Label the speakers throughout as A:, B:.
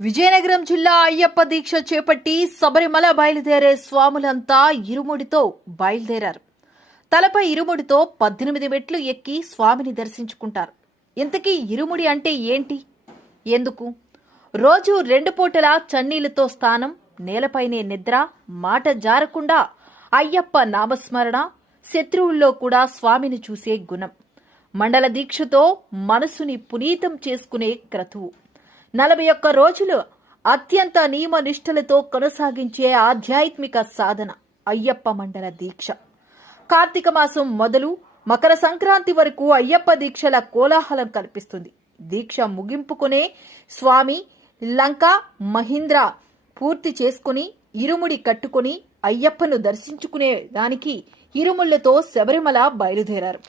A: విజయనగరం జిల్లా అయ్యప్ప దీక్ష చేపట్టి శబరిమల బయలుదేరే స్వాములంతా ఇరుముడితో బయలుదేరారు. తలపై ఇరుముడితో పద్దెనిమిది మెట్లు ఎక్కి స్వామిని దర్శించుకుంటారు. ఇంతకీ ఇరుముడి అంటే ఏంటి? ఎందుకు? రోజు రెండు పూటలా చన్నీళ్ళతో స్నానం నేలపైనే నిద్ర మాట జారకుండా అయ్యప్ప నామస్మరణ శత్రువుల్లో కూడా స్వామిని చూసే గుణం. మండల దీక్షతో మనసుని పునీతం చేసుకునే క్రతువు. నలభై ఒక్క రోజులు అత్యంత నియమ నిష్ఠలతో కొనసాగించే ఆధ్యాత్మిక సాధన అయ్యప్ప మండల దీక్ష. కార్తీక మాసం మొదలు మకర సంక్రాంతి వరకు అయ్యప్ప దీక్షల కోలాహలం కల్పిస్తుంది. దీక్ష ముగింపుకునే స్వామి లంక మహీంద్ర పూర్తి చేసుకుని ఇరుముడి కట్టుకుని అయ్యప్పను దర్శించుకునే దానికి ఇరుముళ్ళతో శబరిమల బయలుదేరారు.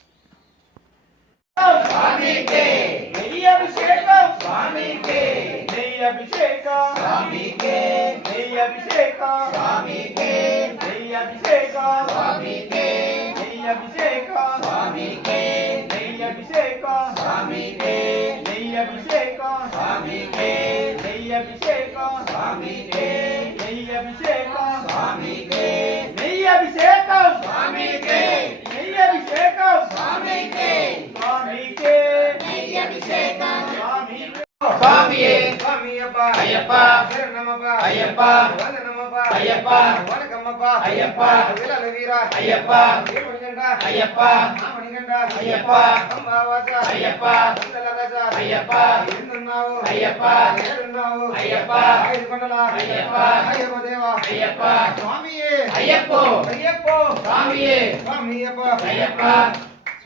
B: స్వామికే నెయ్యభిషేకం స్వామికే నెయ్యభిషేకం స్వామికే నెయ్యభిషేకం స్వామికే నెయ్యభిషేకం స్వామికే నెయ్యభిషేకం స్వామికే నెయ్యభిషేకం స్వామికే నెయ్యభిషేకం స్వామికే నెయ్యభిషేకం స్వామికే నెయ్యభిషేకం స్వామికే நமப்பா ஐயப்பா. நமப்பா. ஐயப்பா. நமப்பா.
C: ஐயப்பா.
B: வணக்கம்மப்பா.
C: ஐயப்பா.
B: வேலல
C: வீரா
B: ஐயப்பா.
C: மணிகண்டா
B: ஐயப்பா.
C: மணிகண்டா
B: ஐயப்பா. அம்பாவாசா
C: ஐயப்பா.
B: ராஜா
C: ஐயப்பா.
B: இருந்தாவோ
C: ஐயப்பா.
B: இருந்தாவோ
C: ஐயப்பா.
B: ஐயப்பண்டலா ஐயப்பா.
C: ஐயப்பதேவா
B: ஐயப்போ.
C: ஐயப்போ.
B: சுவாமியே.
C: சுவாமி
B: ஐயப்பா ஐயப்பா.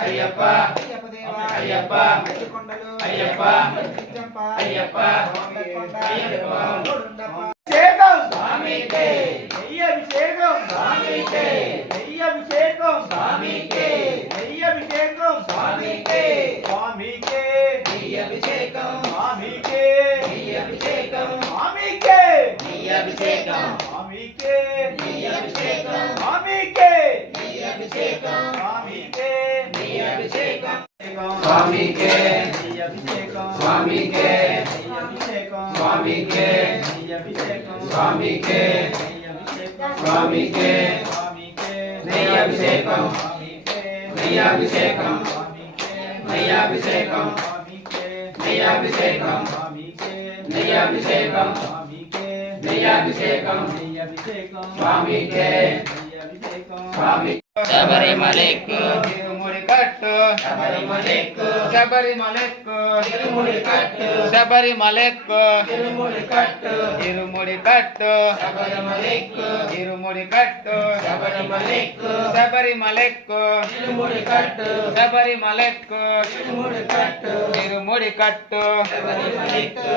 C: అయ్యప్ప
B: అయ్యప్ప దేవా
C: అయ్యప్ప
B: అట్టి కొండలు
C: అయ్యప్ప
B: అయ్యప్ప
C: అయ్యప్ప అయ్యప్ప
B: అభిషేకం
C: స్వామికే నెయ్యి
B: అభిషేకం
C: స్వామికే
B: నెయ్యి
C: అభిషేకం
B: స్వామికే
C: నెయ్యి అభిషేకం
B: స్వామికే స్వామికే
C: నెయ్యి అభిషేకం
B: స్వామికే
C: నెయ్యి అభిషేకం
B: స్వామికే
C: నెయ్యి అభిషేకం
B: స్వామికే
C: నెయ్యి అభిషేకం
B: స్వామికే
C: அபிஷேகம் சுவாமிக்கே ஸ்ரீ அபிஷேகம் சுவாமிக்கே ஸ்ரீ அபிஷேகம் சுவாமிக்கே ஸ்ரீ அபிஷேகம் சுவாமிக்கே ஸ்ரீ அபிஷேகம்
B: சபரிமலைக்கு కట్టు. శబరిమలెక్కు.
C: తిరుముడి కట్టు.
B: శబరిమలెక్కు.
C: తిరుముడి కట్టు.
B: తిరుముడి కట్టు.
C: శబరిమలెక్కు.
B: తిరుముడి కట్టు.
C: శబరిమలెక్కు.
B: శబరిమలెక్కు.
C: తిరుముడి కట్టు.
B: శబరిమలెక్కు.
C: తిరుముడి కట్టు.
B: తిరుముడి కట్టు.
C: శబరిమలెక్కు.